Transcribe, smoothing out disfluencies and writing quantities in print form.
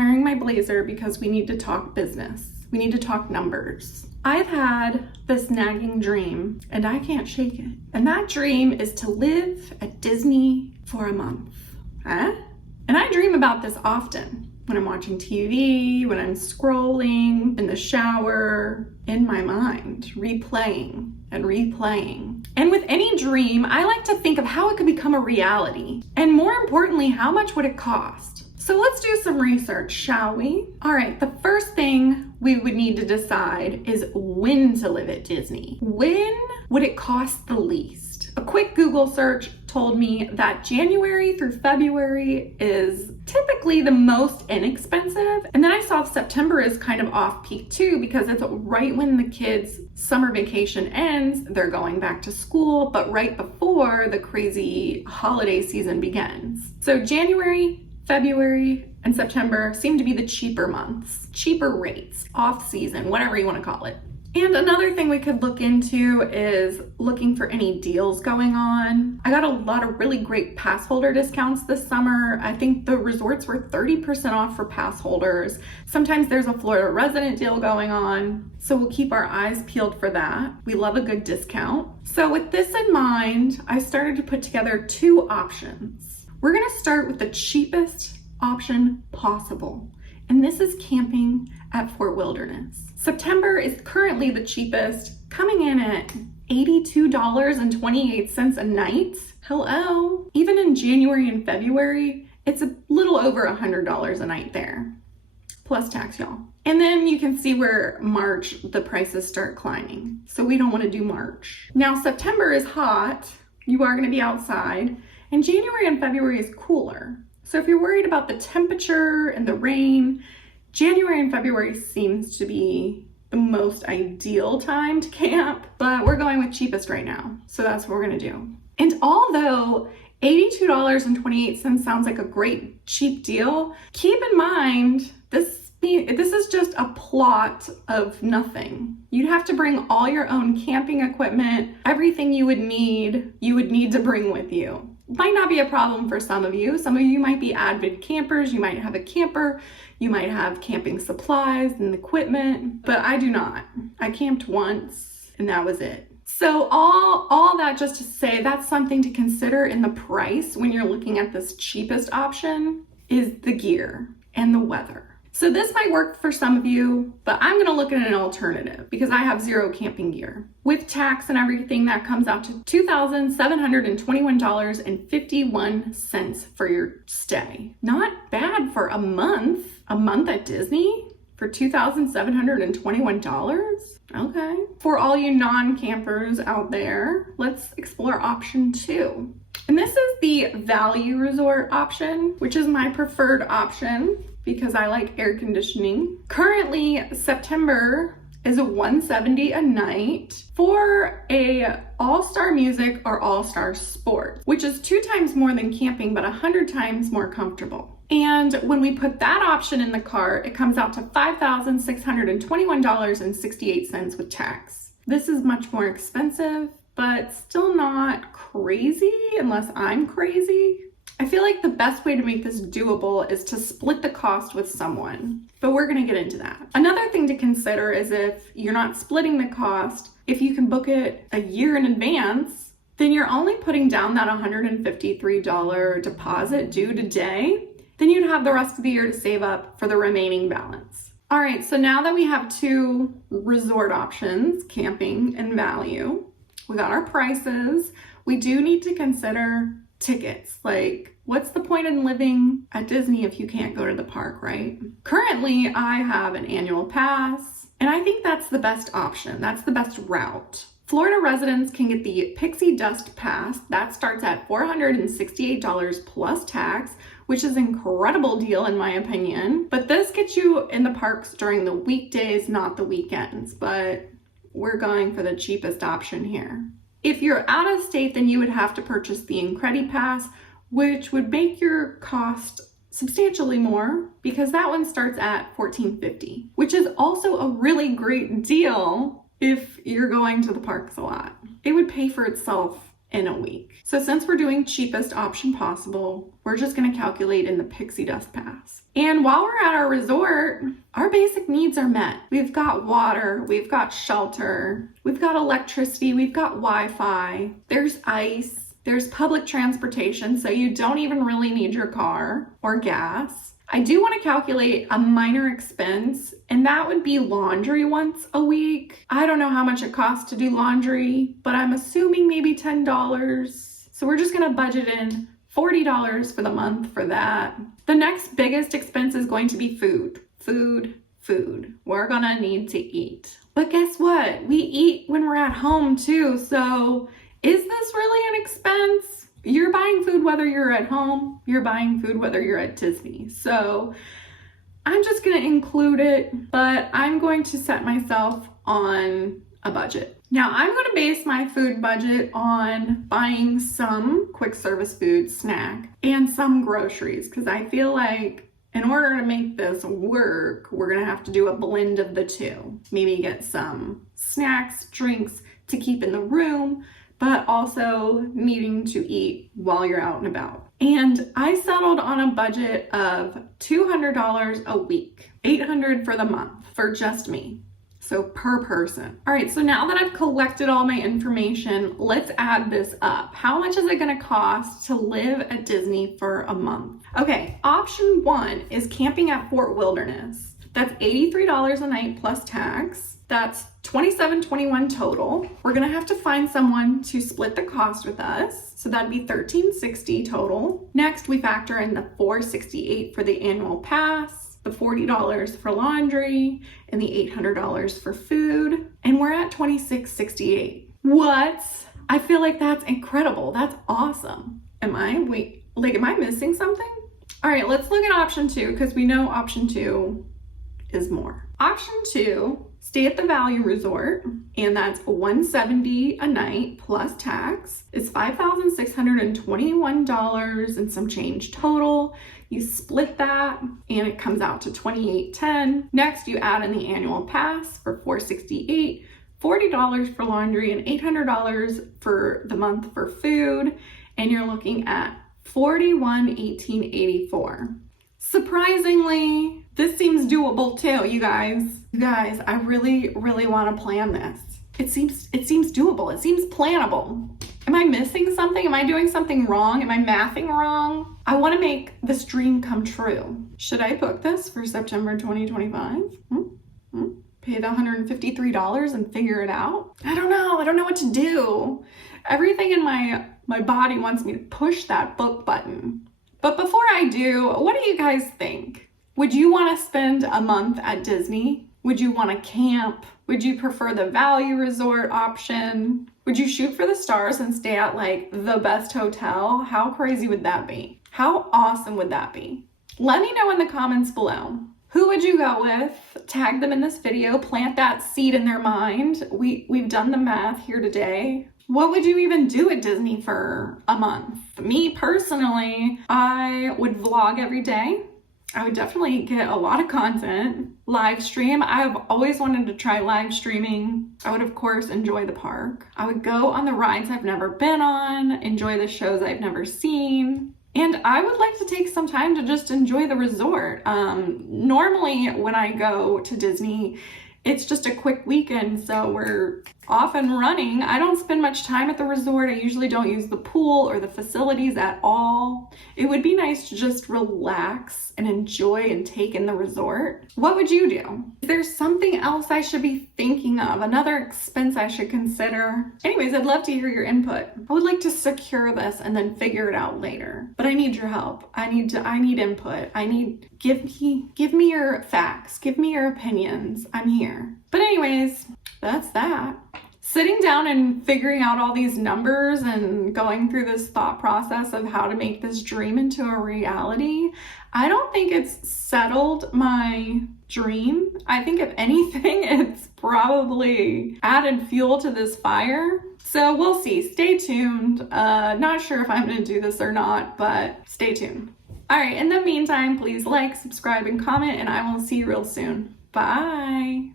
wearing my blazer because we need to talk business. We need to talk numbers. I've had this nagging dream and I can't shake it. And that dream is to live at Disney for a month. Huh? And I dream about this often. When I'm watching TV, when I'm scrolling, in the shower, in my mind, replaying and replaying. And with any dream, I like to think of how it could become a reality. And more importantly, how much would it cost? So let's do some research, shall we? All right, the first thing we would need to decide is when to live at Disney. When would it cost the least? A quick Google search told me that January through February is typically the most inexpensive. And then I saw September is kind of off peak too, because it's right when the kids' summer vacation ends, they're going back to school, but right before the crazy holiday season begins. So January, February, and September seem to be the cheaper months, cheaper rates, off season, whatever you want to call it. And another thing we could look into is looking for any deals going on. I got a lot of really great pass holder discounts this summer. I think the resorts were 30% off for pass holders. Sometimes there's a Florida resident deal going on, so we'll keep our eyes peeled for that. We love a good discount. So with this in mind, I started to put together two options. We're gonna start with the cheapest option possible, and this is camping at Fort Wilderness. September is currently the cheapest, coming in at $82.28 a night. Hello. Even in January and February, it's a little over $100 a night there, plus tax, y'all. And then you can see where March, the prices start climbing. So we don't want to do March. Now, September is hot. You are going to be outside. And January and February is cooler. So if you're worried about the temperature and the rain, January and February seems to be the most ideal time to camp, but we're going with cheapest right now. So that's what we're gonna do. And although $82.28 sounds like a great cheap deal, keep in mind, this is just a plot of nothing. You'd have to bring all your own camping equipment, everything you would need to bring with you. Might not be a problem for some of you. Some of you might be avid campers. You might have a camper. You might have camping supplies and equipment, but I do not. I camped once and that was it. So all that just to say, that's something to consider in the price when you're looking at this cheapest option is the gear and the weather. So this might work for some of you, but I'm gonna look at an alternative because I have zero camping gear. With tax and everything, that comes out to $2,721.51 for your stay. Not bad for a month at Disney for $2,721. Okay. For all you non-campers out there, let's explore option 2. And this is the value resort option, which is my preferred option because I like air conditioning. Currently, September is a $170 a night for a all-star music or all-star sport, which is 2 times more than camping, but 100 times more comfortable. And when we put that option in the cart, it comes out to $5,621.68 with tax. This is much more expensive, but still not crazy unless I'm crazy. I feel like the best way to make this doable is to split the cost with someone, but we're gonna get into that. Another thing to consider is if you're not splitting the cost, if you can book it a year in advance, then you're only putting down that $153 deposit due today. Then you'd have the rest of the year to save up for the remaining balance. All right, so now that we have 2 resort options, camping and value, we got our prices, we do need to consider tickets. Like, what's the point in living at Disney if you can't go to the park, right? Currently, I have an annual pass, and I think that's the best option. That's the best route. Florida residents can get the Pixie Dust Pass. That starts at $468 plus tax, which is an incredible deal in my opinion. But this gets you in the parks during the weekdays, not the weekends. But we're going for the cheapest option here. If you're out of state, then you would have to purchase the IncrediPass, which would make your cost substantially more because that one starts at $14.50, which is also a really great deal if you're going to the parks a lot. It would pay for itself in a week. So since we're doing cheapest option possible, we're just gonna calculate in the Pixie Dust Pass. And while we're at our resort, our basic needs are met. We've got water, we've got shelter, we've got electricity, we've got Wi-Fi, there's ice, there's public transportation, so you don't even really need your car or gas. I do want to calculate a minor expense, and that would be laundry once a week. I don't know how much it costs to do laundry, but I'm assuming maybe $10. So we're just going to budget in $40 for the month for that. The next biggest expense is going to be food. Food. We're going to need to eat. But guess what? We eat when we're at home too. So is this really an expense? You're buying food whether you're at home, you're buying food whether you're at Disney. So I'm just gonna include it, but I'm going to set myself on a budget. Now I'm gonna base my food budget on buying some quick service food, snack, and some groceries, because I feel like in order to make this work, we're gonna have to do a blend of the two. Maybe get some snacks, drinks to keep in the room, but also needing to eat while you're out and about. And I settled on a budget of $200 a week, $800 for the month for just me. So per person. All right, so now that I've collected all my information, let's add this up. How much is it gonna cost to live at Disney for a month? Okay, option 1 is camping at Fort Wilderness. That's $83 a night plus tax. That's $27.21 total. We're gonna have to find someone to split the cost with us. So that'd be $13.60 total. Next, we factor in the $468 for the annual pass, the $40 for laundry, and the $800 for food. And we're at $26.68. What? I feel like that's incredible. That's awesome. Am I missing something? All right, let's look at option 2 because we know option 2 is more. Option 2, stay at the Value Resort, and that's $170 a night plus tax. It's $5,621 and some change total. You split that and it comes out to $28.10. Next, you add in the annual pass for $468, $40 for laundry, and $800 for the month for food, and you're looking at $41,1884. Surprisingly, this seems doable too, you guys. You guys, I really want to plan this. It seems doable. It seems plannable. Am I missing something? Am I doing something wrong? Am I mathing wrong? I want to make this dream come true. Should I book this for September 2025? Pay the $153 and figure it out? I don't know what to do. Everything in my body wants me to push that book button. But before I do, what do you guys think? Would you want to spend a month at Disney? Would you want to camp? Would you prefer the Value Resort option? Would you shoot for the stars and stay at like the best hotel? How crazy would that be? How awesome would that be? Let me know in the comments below. Who would you go with? Tag them in this video, plant that seed in their mind. We've done the math here today. What would you even do at Disney for a month? Me personally, I would vlog every day. I would definitely get a lot of content. Live stream. I've always wanted to try live streaming. I would, of course, enjoy the park. I would go on the rides I've never been on, enjoy the shows I've never seen. And I would like to take some time to just enjoy the resort. Normally when I go to Disney, it's just a quick weekend, so we're off and running. I don't spend much time at the resort. I usually don't use the pool or the facilities at all. It would be nice to just relax and enjoy and take in the resort. What would you do? Is there something else I should be thinking of? Another expense I should consider? Anyways, I'd love to hear your input. I would like to secure this and then figure it out later. But I need your help. I need input. Give me your facts. Give me your opinions. I'm here. But anyways, that's that. Sitting down and figuring out all these numbers and going through this thought process of how to make this dream into a reality, I don't think it's settled my dream. I think if anything, it's probably added fuel to this fire. So we'll see. Stay tuned. Not sure if I'm going to do this or not, but stay tuned. All right. In the meantime, please like, subscribe, and comment, and I will see you real soon. Bye.